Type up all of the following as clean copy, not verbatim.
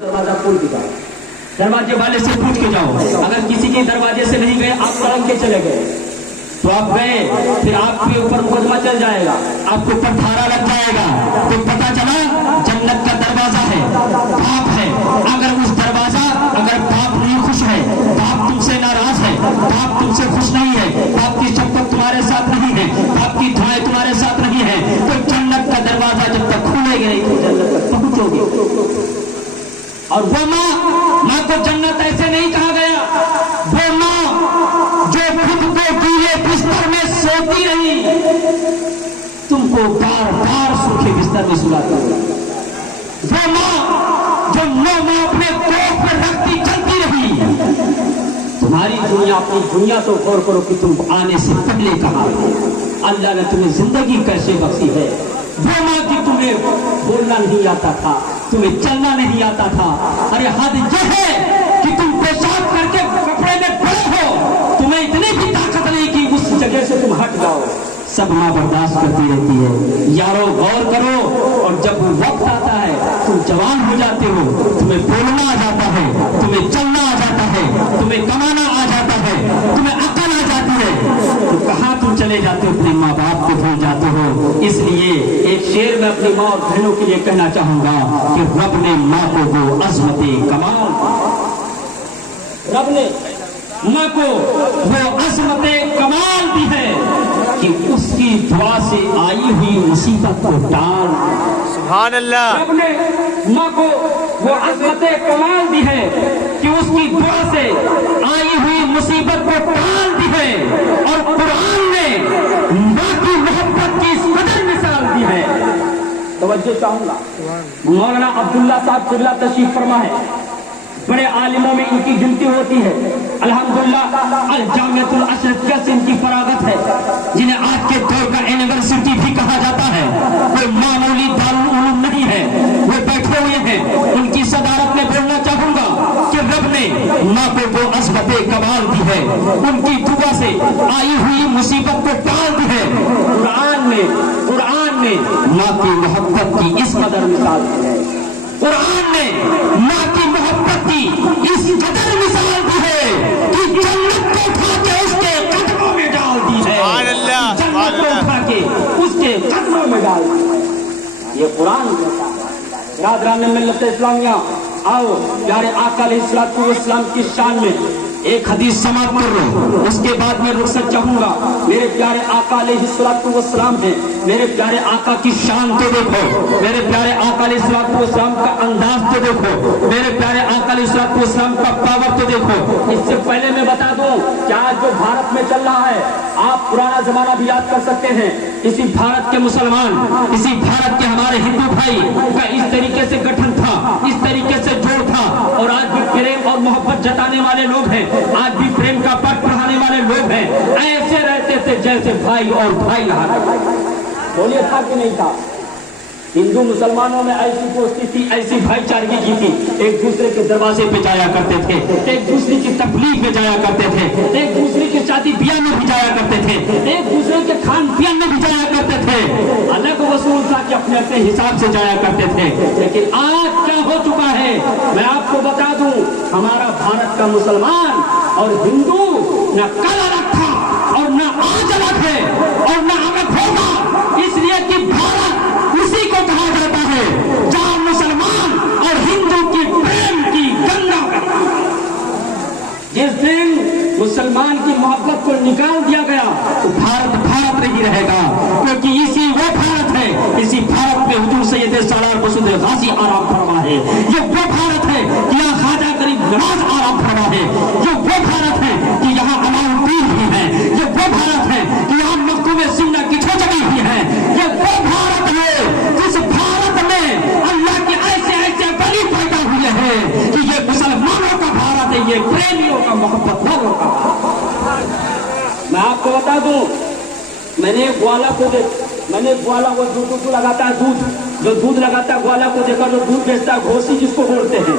दरवाजा खोल के जाओ, दरवाजे वाले से पूछ के जाओ। अगर किसी के दरवाजे से नहीं गए, आप तड़क के चले गए तो आप गए, फिर आपके ऊपर मुकदमा चल जाएगा, आपके ऊपर धारा लग जाएगा। तो पता चला जन्नत का दरवाजा है, बाप है। अगर उस दरवाजा, अगर बाप नहीं खुश है, बाप तुमसे नाराज है, बाप तुमसे खुश नहीं है, बाप की शफकत तुम्हारे साथ नहीं है, बाप की दुआएं तुम्हारे साथ नहीं है, तो जन्नत का दरवाजा जब तक खुलेगा नहीं तो जन्नत तक पहुंचोगे। और वो माँ को जन्नत ऐसे नहीं कहा गया, वो माँ जो खुद को गीले बिस्तर में सोती रही, तुमको बार बार सूखे बिस्तर में सुलाती रही। वो माँ जो 9 माह अपने कोख पर रखती चलती रही। तुम्हारी दुनिया, अपनी दुनिया तो गौर करो कि तुम आने से पहले कहा अल्लाह ने तुम्हें जिंदगी कैसे बख्शी है। वो माँ की तुम्हें बोलना नहीं आता था, तुम्हें चलना नहीं आता था। अरे हद यह है कि तुम पेशाब करके कपड़े में पड़े हो, तुम्हें इतनी भी ताकत नहीं कि उस जगह से तुम हट जाओ। सब माँ बर्दाश्त करती रहती है। यारो गौर करो, और जब वो वक्त आता है तुम जवान हो जाते हो, तुम्हें बोलना आ जाता है, तुम्हें चलना आ जाता है, तुम्हें कमाना आ जाता है, तुम्हें अकल आ जाती है, तो कहाँ तुम चले जाते हो, अपने माँ बाप को भूल जाते हो। इसलिए एक शेर में अपनी माँ और बहनों के लिए कहना चाहूंगा कि रब ने माँ को वो अज़मते कमाल, रब ने माँ को वो अज़मते कमाल दी है कि उसकी दुआ से आई हुई मुसीबत को टाल। सुभान अल्लाह। रब ने माँ को वो अज़मते कमाल दी है कि उसकी दुआ से आई हुई मुसीबत को टाल दी है। और कुरान ने माँ की मोहब्बत की इस कदर मिसाल दी है। तवज्जो चाहूंगा, मौलाना अब्दुल्ला साहब किबला तशरीफ फरमा है, बड़े आलिमों में इनकी गिनती होती है। अल्हम्दुलिल्लाह अल जामिअतुल अशरफिया से इनकी फरागत है, जिन्हें आज के दौर का यूनिवर्सिटी भी कहा जाता है। वो मामूली दारुल उलूम नहीं है, वो बैठे हुए हैं। उनकी सदारत में बोलना चाहूंगा कि रब ने माँ को वो अज़मते कमाल दी है, उनकी दुआ से आई हुई मुसीबत को टाल दी है। कुरान ने माँ की मोहब्बत की इस कदर मिसाल दी है। कुरान ने माँ की मोहब्बत की इस कदर मिसाल दी है कि जन्नत को उठा के उसके कदमों में डाल दी है। जन्नत को उठा के उसके कदमों में डाल दी है। ये कुरान कहता है। याद मिल्लत इस्लामिया, आओ प्यारे आका अलैहिस्सलातु वस्सलाम की शान में एक हदीस समाप्त कर लो, उसके बाद मैं रुखसत चाहूंगा। मेरे प्यारे आका अलैहिस्सलातु वस्सलाम हैं, मेरे प्यारे आका की शान तो देखो, मेरे प्यारे आका अलैहिस्सलातु वस्सलाम का अंदाज तो देखो, मेरे प्यारे आका अलैहिस्सलातु वस्सलाम का पावर तो देखो। इससे पहले मैं बता दूं कि आज जो भारत में चल रहा है, आप पुराना जमाना भी याद कर सकते हैं। इसी भारत के मुसलमान, इसी भारत के हमारे हिंदू भाई का इस तरीके से गठन था, इस तरीके से जोड़ था, और आज भी प्रेम और मोहब्बत जताने वाले लोग हैं, आज भी प्रेम का पाठ पढ़ाने वाले लोग हैं। ऐसे रहते थे जैसे भाई और भाई रहा करते। बोलिए था कि नहीं था? हिंदू मुसलमानों में ऐसी दोस्ती थी, ऐसी भाईचारगी की थी। एक दूसरे के दरवाजे पे जाया करते थे, एक दूसरे की तबलीग में जाया करते थे, एक दूसरे की शादी ब्याह में भी जाया करते थे, एक दूसरे के खान पियन में भी जाया करते थे। अलग वसूल था कि अपने अपने हिसाब से जाया करते थे। लेकिन आज क्या हो चुका है, मैं आपको बता दूं, हमारा भारत का मुसलमान और हिंदू न कल अलग था और न आज अलग है और न अलग होगा। इसलिए कि भारत उसी को कहा जाता है जहां मुसलमान और हिंदू की प्रेम की गंगा बहती है। जिस दिन मुसलमान की मोहब्बत को निकाल दिया गया तो भारत भारत नहीं रहेगा, क्योंकि इसी वो भारत है, इसी भारत में हुजूर सैयद सालार मसूद गाजी आराम फरमा है। ये वो भारत है कि यहाँ ख्वाजा गरीब नवाज आराम फरमा है। ये वो भारत है कि यहाँ अलाउद्दीन भी है। ये वो भारत है कि यहाँ मखदूम सिन्ना की छोचड़ी भी है। ये वो भारत है जिस भारत में अल्लाह के ऐसे ऐसे बली पैदा हुए हैं कि ये मुसलमानों का भारत है, ये प्रेमियों का, मोहब्बत वालों का। मैं आपको बता दूं, मैंने ग्वाला वो दूध लगाता है, जो दूध लगाता है ग्वाला को देखा, जो दूध बेचता है घोसी जिसको बोलते हैं।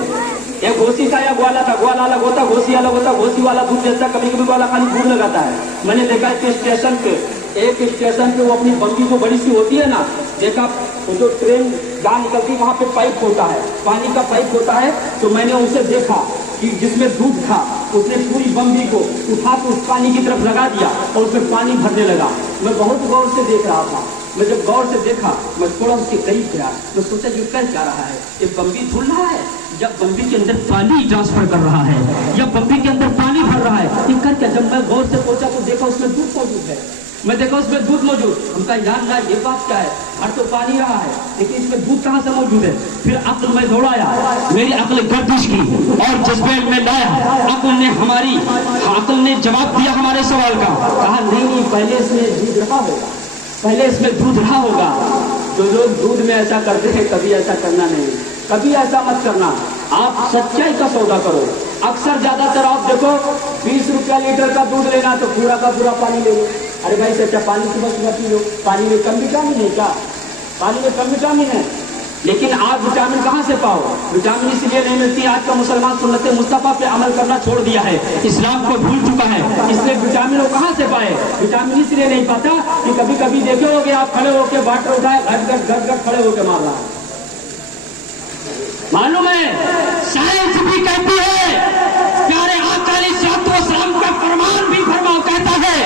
ये घोसी था या ग्वाला था? ग्वाला अलग होता, घोसी अलग होता। घोसी वाला दूध बेचता, कभी कभी ग्वाला खाली दूध लगाता है। मैंने देखा कि स्टेशन पे एक स्टेशन पे वो अपनी बम्बी जो बड़ी सी होती है ना, देखा वो जो ट्रेन जहाँ निकलती वहाँ पे पाइप होता है, पानी का पाइप होता है। तो मैंने उसे देखा कि जिसमें दूध था, उसने पूरी बम्बी को उठा के उस पानी की तरफ लगा दिया और उसमें पानी भरने लगा। मैं बहुत गौर से देख रहा था। मैं जब गौर से देखा, मैं थोड़ा उसके करीब गया, मैं सोचा ये कर क्या रहा है, ये बम्बी धुल रहा है या बम्बी के अंदर पानी ट्रांसफर कर रहा है या बम्बी के अंदर पानी भर रहा है, ये कर क्या। जब मैं गौर से पहुंचा तो देखा उसमें दूध मौजूद है। मैं देखा उसमें दूध मौजूद, हमका याद ना ये बात क्या है, हर तो पानी रहा है लेकिन इसमें दूध कहाँ से मौजूद है। फिर अक्ल में दौड़ाया, मेरी अक्ल गर्दिश की और जज्बे में लाया। अक्ल ने जवाब दिया हमारे सवाल का, कहा नहीं पहले इसमें दूध रहा होगा, पहले इसमें दूध रहा होगा। जो लोग दूध में ऐसा करते हैं कभी ऐसा करना नहीं, कभी ऐसा मत करना। आप सच्चाई का सौदा करो। अक्सर ज्यादातर आप देखो 20 रुपया लीटर का दूध लेना तो पूरा का पूरा पानी ले लो। अरे भाई सच्चा पानी सुबह सुबह पी लो, पानी में कम विटामिन है क्या, पानी में कम विटामिन है। लेकिन आज विटामिन कहाँ से पाओ, विटामिन इसलिए नहीं मिलती, आज का मुसलमान सुन्नत मुस्तफा पे अमल करना छोड़ दिया है, इस्लाम को भूल चुका है, इसलिए विटामिन वो कहाँ से पाए। विटामिन इसलिए नहीं पाता कि कभी कभी देखे होगे आप खड़े होके वाटर उठाए घट खड़े होके मार रहा है। मालूम है साइंस भी कहती है, प्यारे आका अलैहिस्सलाम का फरमान भी कहता है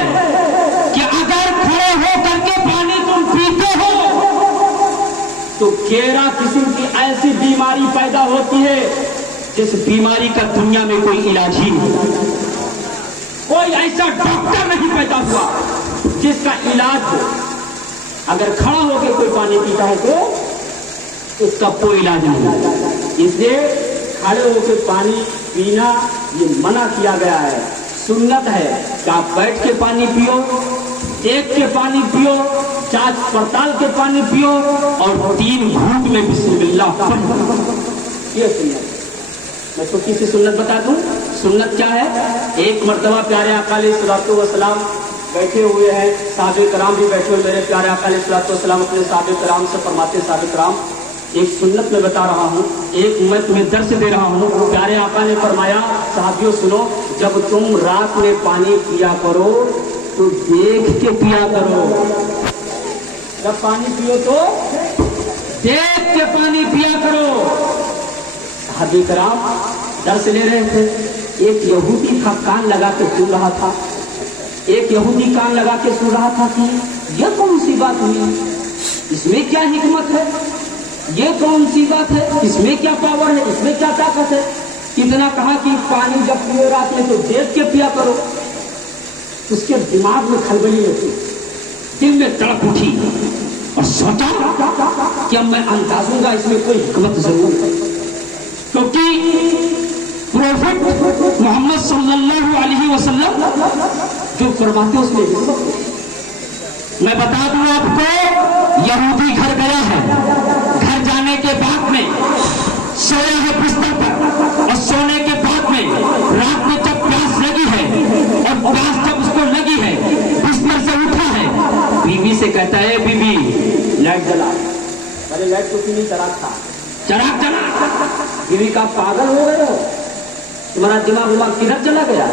कि अगर खड़े हो करके पानी तुम पीते हो तो 11 किस्म की ऐसी बीमारी पैदा होती है जिस बीमारी का दुनिया में कोई इलाज ही नहीं, कोई ऐसा डॉक्टर नहीं पैदा हुआ जिसका इलाज हो। अगर खड़ा होकर कोई पानी पीता है तो उसका कोई इलाज नहीं। इसलिए खड़े होकर पानी पीना ये मना किया गया है, सुन्नत है कि आप बैठ के पानी पियो, देख के पानी पियो, जांच पड़ताल के पानी पियो और 3 घूंट में बिस्मिल्लाह। ये सुन्नत। मैं तो किसी सुन्नत बता दूं, सुन्नत क्या है। एक मर्तबा प्यारे आका अलैहिस्सलातु वस्सलाम बैठे हुए हैं, साहबे कराम भी बैठे हुए, मेरे प्यारे आका अलैहिस्सलातु वस्सलाम अपने साहबे कराम से फरमाते, साहबे कराम एक सुन्नत में बता रहा हूँ, एक मैं तुम्हें दर्स दे रहा हूँ। प्यारे आका ने फरमाया, साहबियों सुनो, जब तुम रात में पानी पिया करो तो देख के पिया करो, जब पानी पियो तो देख के पानी पिया करो। साहबे कराम दर्स ले रहे थे, एक यहूदी था कान लगा के सुन रहा था, एक यहूदी कान लगा के सुन रहा था कि यह कौन सी बात हुई, इसमें क्या हिकमत है, ये कौन सी बात है, इसमें क्या पावर है, इसमें क्या ताकत है। इतना कहा कि पानी जब पियो रात में तो देख के पिया करो। उसके दिमाग में खलबली होती, दिल में तड़प उठी और सोचा कि अब मैं अंदाजूंगा इसमें कोई हिकमत जरूर है, क्योंकि प्रोफेट मोहम्मद सल्लल्लाहु अलैहि वसल्लम जो फरमाते उसमें हिकमत है। मैं बता दूं आपको, यहूदी घर गया है, घर जाने के बाद में सोया है बिस्तर पर और सोने के बाद में रात में जब प्यास लगी है और प्यास जब उसको लगी है बिस्तर से उठा है, बीवी से कहता है, बीबी लाइट जला। अरे लाइट तो नहीं, चराग था, चराग जला। बीवी का पागल हो गए हो, तुम्हारा दिमाग किधर चला गया,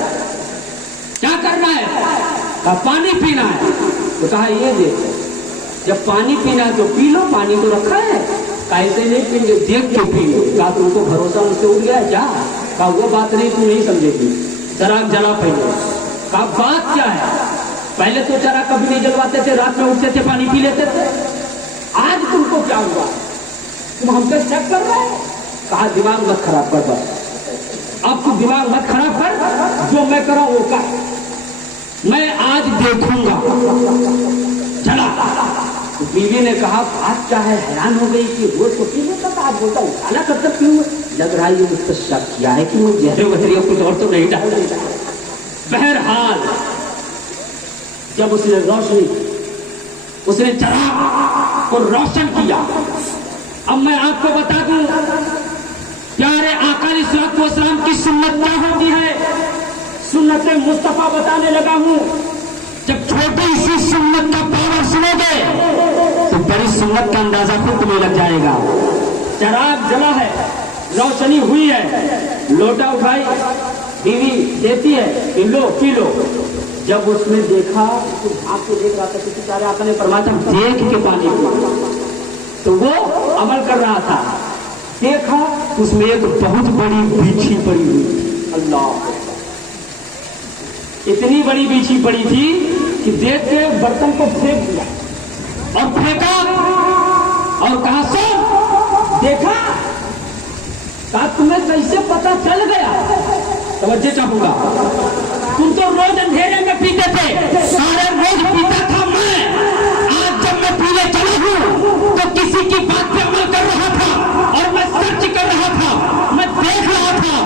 क्या करना है, कहा पानी पीना है। तो कहा ये देखो, जब पानी पीना है तो पी लो, पानी तो रखा है, कैसे नहीं पीएंगे, देख के पी लो। कहा तुमको भरोसा मुझसे उड़ गया है क्या, कहा वो बात नहीं, तुम नहीं समझेगी, चराग जला पहले। कहा बात क्या है, पहले तो चराग कभी नहीं जलवाते थे, रात में उठते थे पानी पी लेते थे, आज तुमको क्या हुआ, तुम हमसे चेक कर रहे हो। कहा दिमाग मत खराब कर, बस अब तू दिमाग मत खराब कर, जो मैं करा वो कर, मैं आज देखूंगा। चला। बीवी ने कहा बात क्या है, हैरान हो गई कि रोज तो पी लेता था, आज बोलता उठाना कब तक पीऊंगा, लग रहा है ये मुझसे शक किया है कि वो जहरे वहरे कुछ और तो नहीं डाल देता। बहरहाल जब उसने रोशनी, उसने चराग को रोशन किया। अब मैं आपको बता दूं, प्यारे आका अलैहिस्सलाम की सुन्नत क्या होती है, सुन्नत मुस्तफा बताने लगा हूं। जब छोटी सी सुन्नत का पावर सुनोगे तो बड़ी सुन्नत का अंदाजा खुद तुम्हें लग जाएगा। चराग जला है, रोशनी हुई है, लोटा उठाई, बीवी देती है, लो पी लो। जब उसने देखा तो भाग के देख रहा था, क्योंकि प्यारे आका ने फरमाया देख के पानी पिया, तो वो अमल कर रहा था। देखा उसमें एक बहुत बड़ी बीछी पड़ी हुई थी। अल्लाह, इतनी बड़ी बीछी पड़ी थी कि देख के बर्तन को फेंक दिया और फेंका और कहा सो देखा, कहा तुम्हें कैसे पता चल गया? तवज्जो चाहूंगा, तुम तो रोज अंधेरे में पीते थे, सारे रोज पीता था मैं, आज जब मैं पीने चला हूं तो किसी की बात पे अमल कर रहा था और मैं सर्च कर रहा था, मैं देख रहा था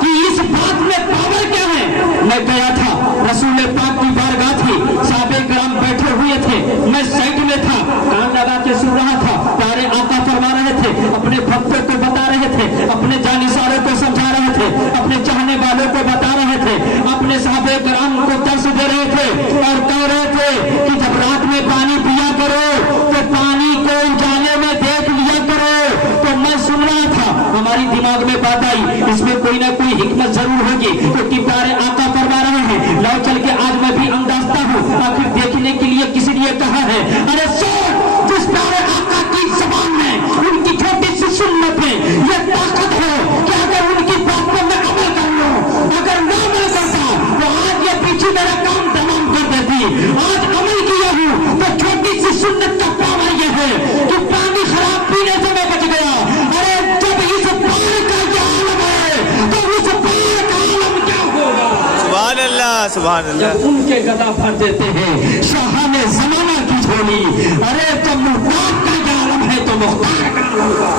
कि इस बात में पावर क्या है। मैं गया था, रसूल पाक की बारगाह थी, साहबे किराम बैठे हुए थे, मैं साइड में था, कान लगा के सुन रहा था। प्यारे आका फरमा रहे थे, अपने भक्तों को बता रहे थे, अपने जानिसारों को समझा रहे थे, अपने चाहने वालों को बता रहे थे, अपने साहबे किराम को दर्श दे रहे थे और कह रहे थे कि जब रात में पानी पिया करो तो पानी को उजाले में देख लिया करो। तो मैं सुन रहा था, हमारी दिमाग में बात आई, इसमें कोई ना कोई हिकमत जरूर होगी, क्योंकि प्यारे आका फरमा रहे हैं, लो चल के आज मैं भी अंदाज़ता हूँ, आखिर देखने के लिए किसी ने कहा है। अरे सुन, जिस प्यारे आका की ज़बान में उनकी छोटी सी सुन्नत है, ये ताकत है कि अगर उनकी बात पर मैं अमल कर लूं, अगर ना अमल करता तो आज ये पीछे मेरा काम तमाम कर देती। आज अमल किया हूं तो छोटी सी सुन्नत का पावर यह है कि पानी खराब पीने से मैं बच गया। अरे जब इस पार का क्या आलम है तो उस पार का आलम क्या होगा? सुभान अल्लाह, सुभान अल्लाह। जब उनके गदा भर देते हैं शाहाने ज़माना की झोली, अरे जब मुख्तार का ये आलम है तो मुख्तार का आलम होगा।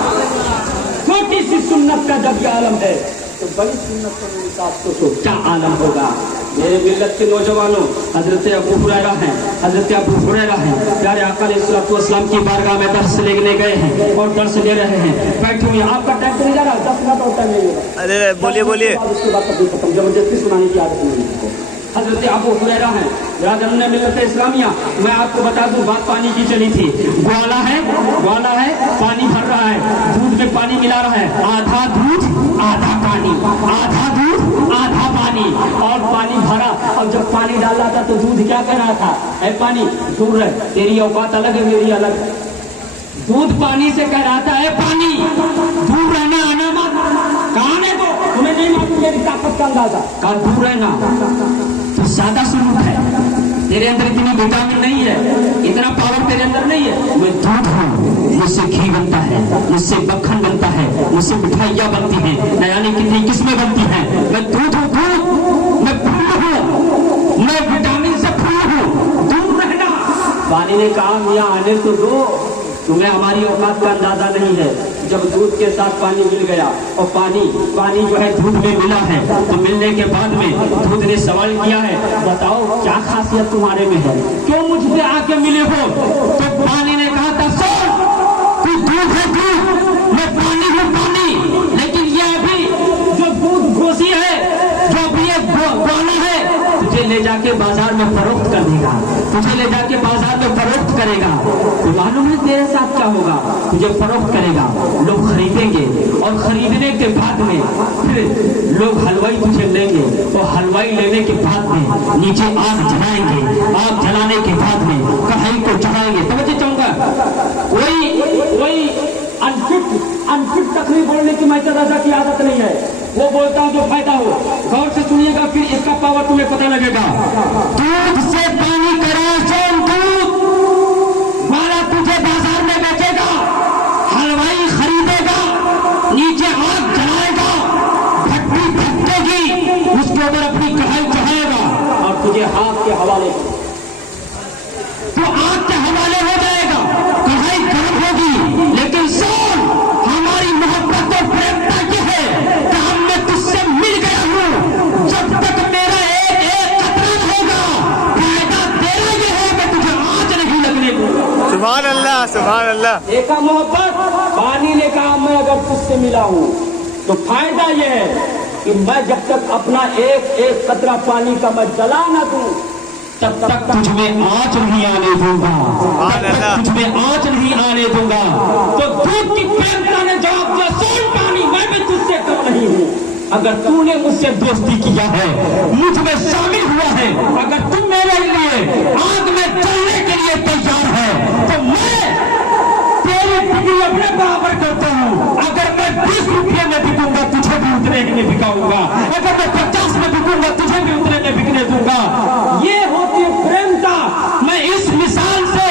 छोटी सी सुन्नत का जब ये आलम है तो बड़ी सुन्नत का मुकाब तो क्या आलम होगा। मेरे मिल्लत के नौजवानों, हजरत अबू हुरैरा हैं, हजरत अबू हुरैरा हैं, प्यारे आका अलैहिस्सलातु वस्सलाम की बारगाह में दर्स लेने गए हैं और दर्स ले रहे हैं, बैठे हुए। आपका टाइम तो नहीं जा रहा, 10 मिनट और टाइम नहीं होगा। अरे बोलिए बोलिए। उसके बाद तक खत्म, जबरदस्ती सुनाने की आदत नहीं है। हजरत अबू हुरैरा हैं, राजन मिल्लत इस्लामिया। मैं आपको बता दूं, बात पानी की चली थी। ग्वाला है, पानी भर रहा है, दूध में पानी मिला रहा है, आधा दूध आधा पानी, आधा दूध आधा पानी, और पानी भरा। अब जब पानी डाला था तो दूध क्या कह रहा था? ऐ पानी दूर रह, तेरी औकात अलग है, मेरी अलग। दूध पानी से कह रहा था, ऐ पानी दूर रहना, आना मत। कहाँ है वो? तुम्हें नहीं मालूम मेरी ताकत का अंदाजा? कहा दूर रहना। तो सादा सुलूक है, तेरे अंदर इतनी विटामिन नहीं है, इतना पावर तेरे अंदर नहीं है। मैं दूध हूँ, मुझसे घी बनता है, मुझसे मक्खन बनता है, मुझसे मिठाइयाँ बनती हैं, न जाने कितनी किस्में बनती हैं। मैं दूध हूँ, दूध, मैं फूल हूँ, मैं विटामिन से फूल हूँ, दूर रहना। पानी ने कहा, मियाँ आने तो दो, तुम्हें हमारी औकात का अंदाजा नहीं है। जब दूध के साथ पानी मिल गया और पानी जो है दूध में मिला है, तो मिलने के बाद में दूध ने सवाल किया है, बताओ क्या खासियत तुम्हारे में है, क्यों मुझ पे आके मिले हो? तो पानी ने कहा था, सुन, तू दूध है दूध, मैं पानी हूँ पानी, लेकिन ये अभी जो दूध घोसी है, जो अभी ये ग्वाला है, तुझे ले जाके बाजार में फरोख्त कर देगा, तुझे ले जाके बाजार में फरोख्त करेगा। तो मालूम है तेरे साथ क्या होगा? तुझे फरोख्त करेगा, लोग खरीदेंगे और खरीदने के बाद में फिर लोग हलवाई तुझे लेंगे और हलवाई लेने के बाद में नीचे आग जलाएंगे, आग जलाने के बाद में कढ़ाई को चढ़ाएंगे। समझे चाहूंगा, कोई अनफिट तकरीर बोलने की मैं तराजा की आदत नहीं है, वो बोलता हूँ जो फायदा हो। गौर से सुनिएगा, फिर इसका पावर तुम्हें पता लगेगा। दूध से पानी करा, दूध वाला तुझे बाजार में बेचेगा, हलवाई खरीदेगा, नीचे आग जलाएगा, भट्टी फटेगी, उसके ऊपर अपनी कढ़ाई चढ़ाएगा और तुझे आग के हवाले, तो आग के हवाले हो जाएगा, कढ़ाई गर्म होगी। लेकिन सुन, हमारी मोहब्बत और प्रेमता ये है कि हम मैं तुझसे मिल गया हूँ, जब तक मेरा एक कतरा होगा, फायदा तेरा ये है, मैं तुझे आज नहीं लगने दूंगा। सुभान अल्लाह, सुभान अल्लाह। देखा मोहब्बत? पानी ने कहा, मैं अगर तुझसे मिला हूँ तो फायदा यह है कि मैं जब तक अपना एक कतरा पानी का मैं जला न दूं, तब तक तुझमें आँच नहीं आने दूंगा, तुझमें आँच नहीं आने दूंगा। तो दूध की प्रेमता ने जवाब दिया, सुन पानी, मैं भी तुझसे कम नहीं हूँ। अगर तूने मुझसे दोस्ती किया है, मुझ में शामिल हुआ है, अगर तुम میرے لیے آگ میں جلنے کے لیے تیار ہے تو میں تیری ڈگری اپنے برابر کرتا ہوں. اگر میں 20 روپے میں بکوں گا تجھے بھی اتنے ہی میں بکاؤں گا. اگر میں 50 میں بکوں گا تجھے بھی اتنے میں بکنے دوں گا. یہ ہوتی ہے پریمتا. میں اس مثال سے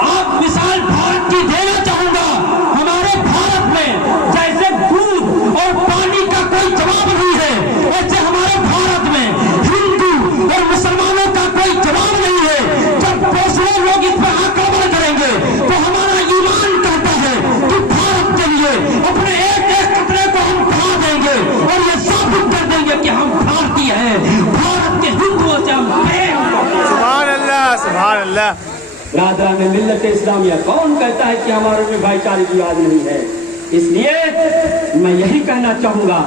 آپ مثال بھارت کی دینا چاہوں گا. ہمارے بھارت میں جیسے دودھ اور پانی کا کوئی جواب نہیں ہے, ویسے ہمارے بھارت میں ہندو اور مسلمانوں کا کوئی جواب نہیں ہے. جب دوسرے لوگ اس پر آکرمن کریں گے تو ہمارا ایمان کہتا ہے کہ بھارت کے لیے اپنے ایک ایک قطرے کو ہم کھا دیں گے اور یہ ثابت کر دیں گے کہ ہم بھارتی ہیں. بھارت کے ہندوؤں سے ہم پریم کرتے ہیں. سبحان اللہ سبحان اللہ. برادران ملت اسلامیہ, کون کہتا ہے کہ ہمارے میں بھائی چارے کی یاد نہیں ہے؟ اس لیے میں یہی کہنا چاہوں گا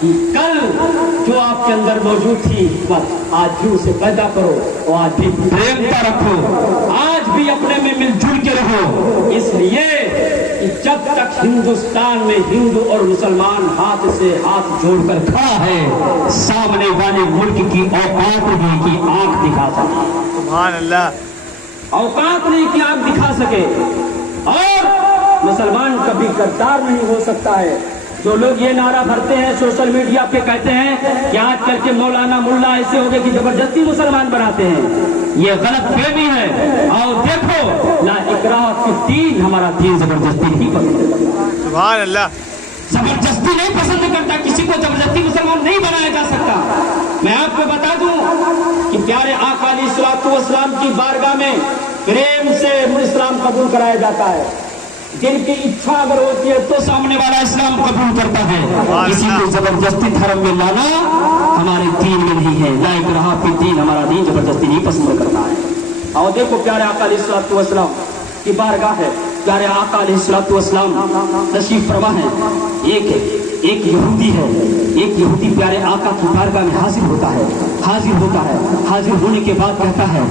کہ کل جو آپ کے اندر موجود تھی حکمت, آج بھی اسے پیدا کرو اور آج بھی پریمتا رکھو, آج بھی اپنے میں مل جل کے رہو. اس لیے کہ جب تک ہندوستان میں ہندو اور مسلمان ہاتھ سے ہاتھ جوڑ کر کھڑا ہے, سامنے والے ملک کی اوقات بھی کی آنکھ دکھا سکے. سبحان اللہ. اوقات نہیں کہ آنکھ دکھا سکے. اور مسلمان کبھی غدار نہیں ہو سکتا ہے. جو لوگ یہ نعرہ بھرتے ہیں سوشل میڈیا پہ, کہتے ہیں کہ آج کل کے مولانا ملا ایسے ہو گئے کہ زبردستی مسلمان بناتے ہیں, یہ غلط فہمی ہے. اور دیکھو, لا اکراہ فی الدین, ہمارا دین زبردستی نہیں پسند کرتا. سبحان اللہ. زبردستی نہیں پسند کرتا, کسی کو زبردستی مسلمان نہیں بنایا جا سکتا. میں آپ کو بتا دوں کہ پیارے آقا علیہ الصلوۃ والسلام کی بارگاہ میں پریم سے اسلام قبول کرایا جاتا ہے. جن کی اچھا اگر ہوتی ہے تو سامنے والا اسلام قبول کرتا ہے. کسی کو زبردستی دھرم میں لانا ہمارے دین میں نہیں ہے. لا اکراہ فی الدین, ہمارا دین زبردستی نہیں پسند کرتا ہے. اور دیکھو پیارے آقا علیہ الصلوۃ والسلام کی بارگاہ ہے, پیارے آقا علیہ الصلوۃ والسلام تشریف فرما ہے. ایک یہودی ہے, ایک یہودی پیارے آقا کی بارگاہ میں حاضر ہوتا ہے. حاضر ہونے کے بعد کہتا ہے,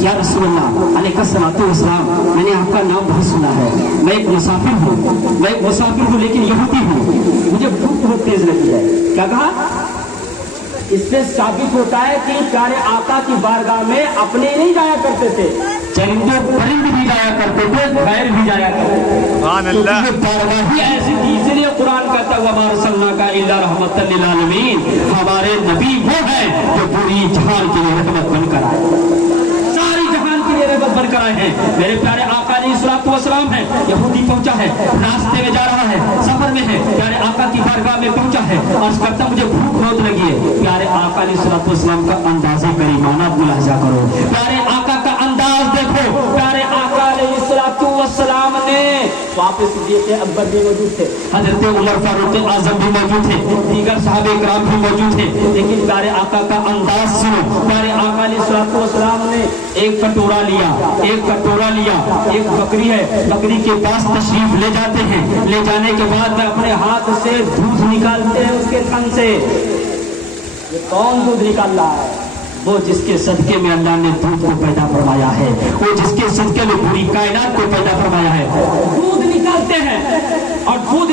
یا رسول اللہ علیہ الصلوۃ والسلام, میں نے آپ کا نام بہت سنا ہے. میں ایک مسافر ہوں لیکن یہودی ہوں, مجھے بھوک بہت تیز لگی ہے. کیا کہا؟ اس سے ثابت ہوتا ہے کہ پیارے آقا کی بارگاہ میں اپنے نہیں جایا کرتے تھے, چرندے پرند بھی جایا کرتے تھے, غیر بھی جایا کرتے تھے. سبحان اللہ. بارگاہ ہی ایسی تھی, اس لیے قرآن کہتا ہے وَمَا أَرْسَلْنَاكَ إِلَّا رَحْمَةً لِّلْعَالَمِينَ, ہمارے نبی وہ ہیں جو پوری جہان کے لیے رحمت بن کر آئے, ساری جہان کے لیے رحمت بن کر آئے ہیں. میرے پیارے آقا علیہ الصلوۃ والسلام ہیں, یہودی پہنچا ہے, راستے میں جا رہا ہے, سفر میں ہے, پیارے آقا کی بارگاہ میں پہنچا ہے, عرض کرتا مجھے بھوک بہت لگی ہے. پیارے آقا علیہ الصلوۃ والسلام کا انداز کریمانہ ملاحظہ کرو, پیارے آقا کا انداز دیکھو. پیارے آقا علیہ الصلوۃ والسلام نے واپس صدیق اکبر بھی موجود تھے, حضرت عمر فاروق اعظم بھی موجود تھے, دیگر صحابہ کرام بھی موجود تھے, لیکن پیارے آقا کا انداز سنو. پیارے آقا علیہ الصلوۃ والسلام نے ایک کٹورا لیا, ایک بکری ہے, بکری کے پاس تشریف لے جاتے ہیں. لے جانے کے بعد میں اپنے ہاتھ سے دودھ نکالتے ہیں اس کے تھن سے. یہ کون دودھ نکال رہا ہے؟ وہ جس کے صدقے میں اللہ نے دودھ کو پیدا فرمایا ہے, وہ جس کے صدقے میں پوری کائنات کو پیدا فرمایا ہے. دودھ نکالتے ہیں اور دودھ